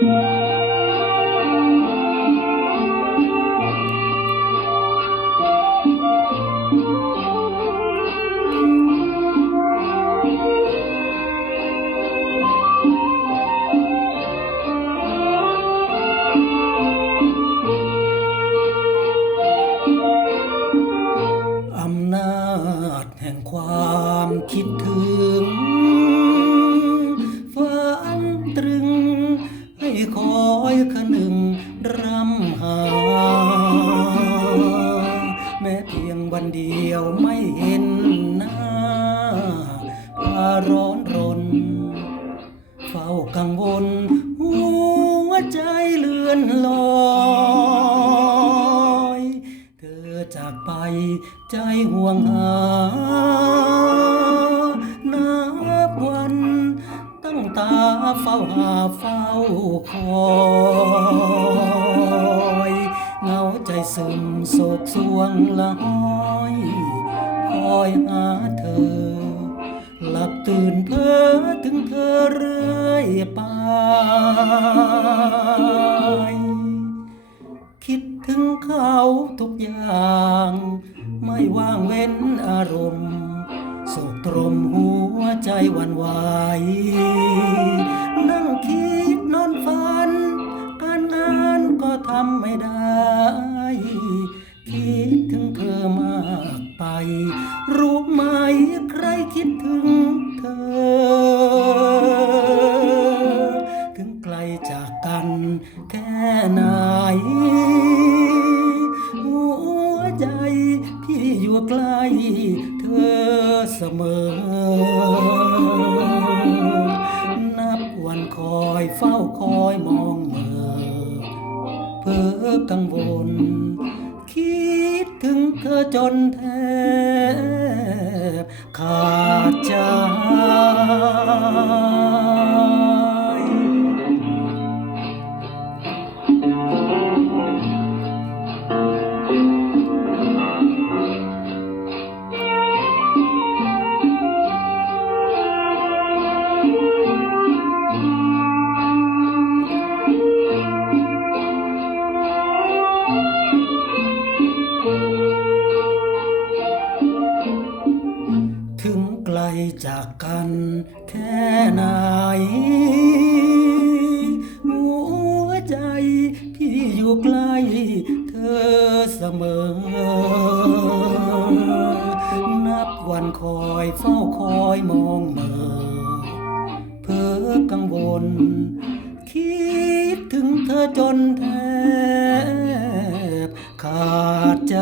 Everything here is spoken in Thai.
อำนาจแห่งความคิดถึงฝันตรึง คอยคนึงรำหา แม้เพียงวันเดียวไม่เห็นหน้าพาร้อนรน เฝ้ากังวล หัวใจเลื่อนลอย เธอจากไปใจห่วงหา อาหาเฝ้าคอยเงาใจซึมโศกสวงละห้อยคอยหาเธอ หลับตื่นเพ้อถึงเธอเรื่อยไป คิดถึงเขาทุกอย่าง ไม่ว่างเว้นอารมณ์โศกตรมหัวใจวันไหว คิดนอนฝัน การงานก็ทำไม่ได้ คิดถึงเธอมากไป รู้ไหมใครคิดถึงเธอ ถึงไกลจากกันแค่ไหนหัวใจพี่อยู่ใกล้เธอเสมอ คอยเฝ้าคอยมองเมื่อเพ้อกังวล คิดถึงเธอจนแทบขาดใจ จากกันแค่ไหน หัวใจพี่อยู่ใกล้เธอเสมอ นับวันคอยเฝ้าคอยมองเมื่อเพ้อกังวล คิดถึงเธอจนแทบขาดใจ